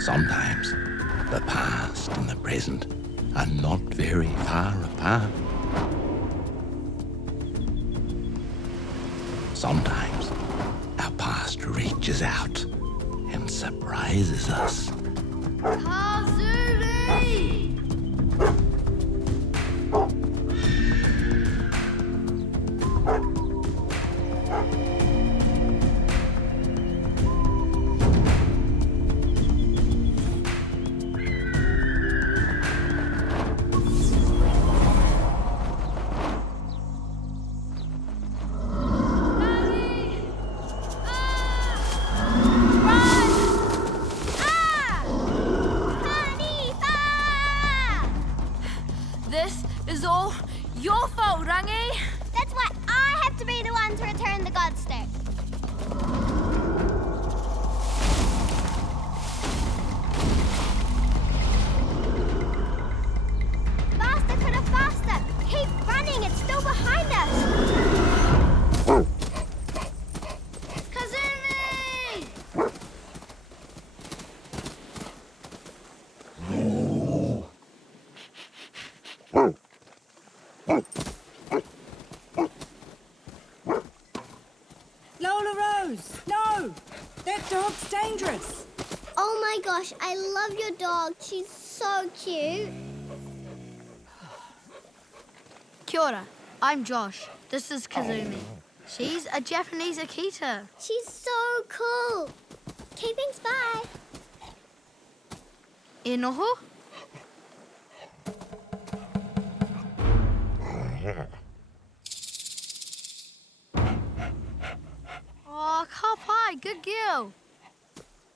Sometimes the past and the present are not very far apart. Sometimes our past reaches out and surprises us. Kazumi! This is all your fault, Rangi. That's why I have to be the one to return the god stick. Faster, Kuda, faster! Keep running, it's still behind us! Kazumi! Lola Rose, no! That dog's dangerous. Oh my gosh, I love your dog. She's so cute. Kia ora, I'm Josh. This is Kazumi. She's a Japanese Akita. She's so cool. Okay, thanks, bye. E noho? Oh, ka pai, good girl.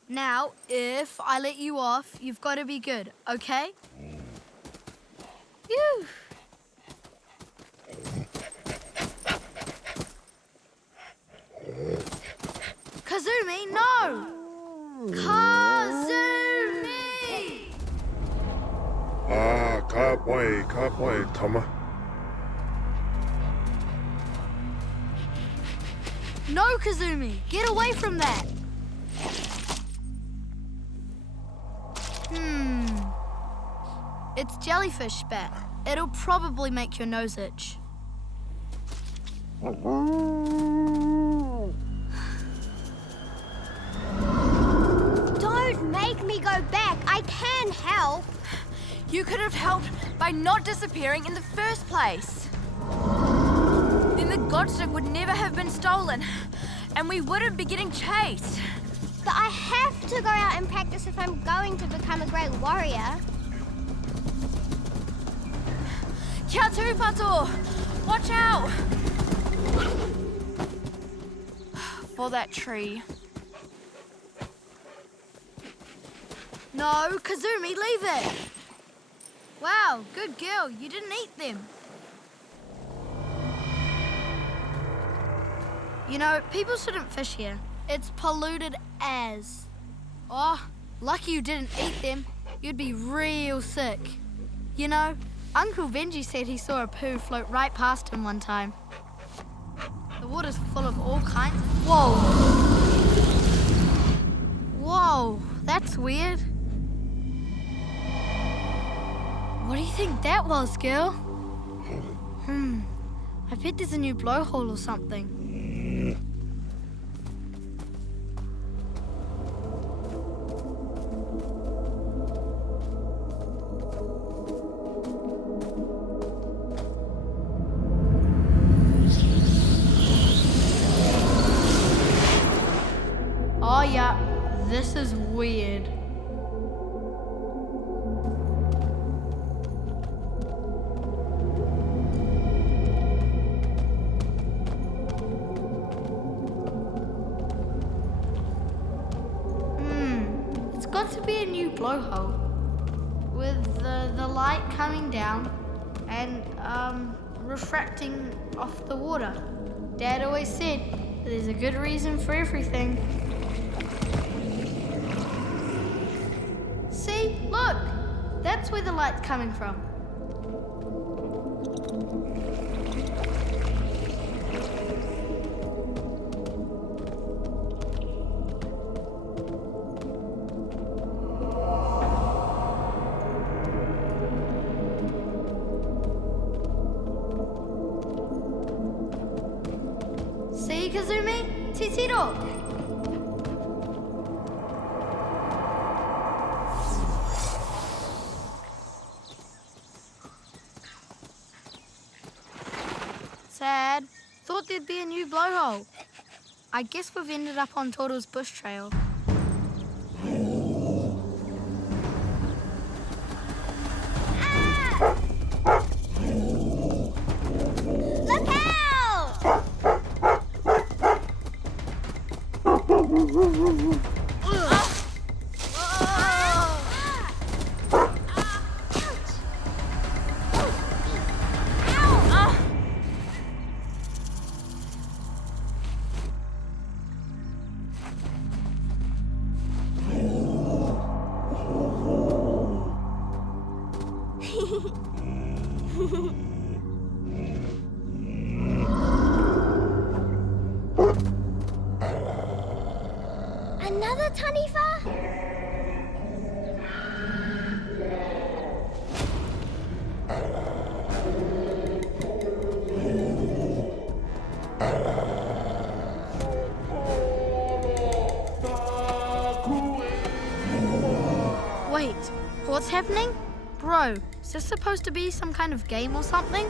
Now, if I let you off, you've got to be good, okay? Phew. Kazumi, no! Kazumi! Ka pai, tama. No, Kazumi! Get away from that! It's jellyfish spat. It'll probably make your nose itch. Don't make me go back. I can help. You could have helped by not disappearing in the first place. Then the godstick would never have been stolen, and we wouldn't be getting chased. But I have to go out and practice if I'm going to become a great warrior. Kia tūpato! Watch out! For that tree. No, Kazumi, leave it! Wow, good girl. You didn't eat them. You know, people shouldn't fish here. It's polluted as. Oh, lucky you didn't eat them. You'd be real sick. You know, Uncle Benji said he saw a poo float right past him one time. The water's full of all kinds. Whoa! Whoa, that's weird. What do you think that was, girl? I bet there's a new blowhole or something. Oh yeah, this is weird. It's got to be a new blowhole with the light coming down and refracting off the water. Dad always said there's a good reason for everything. See, look, that's where the light's coming from. Sad. Thought there'd be a new blowhole. I guess we've ended up on Toto's bush trail. Ah! Look out! Another Tanifa? Wait, what's happening? Bro, is this supposed to be some kind of game or something?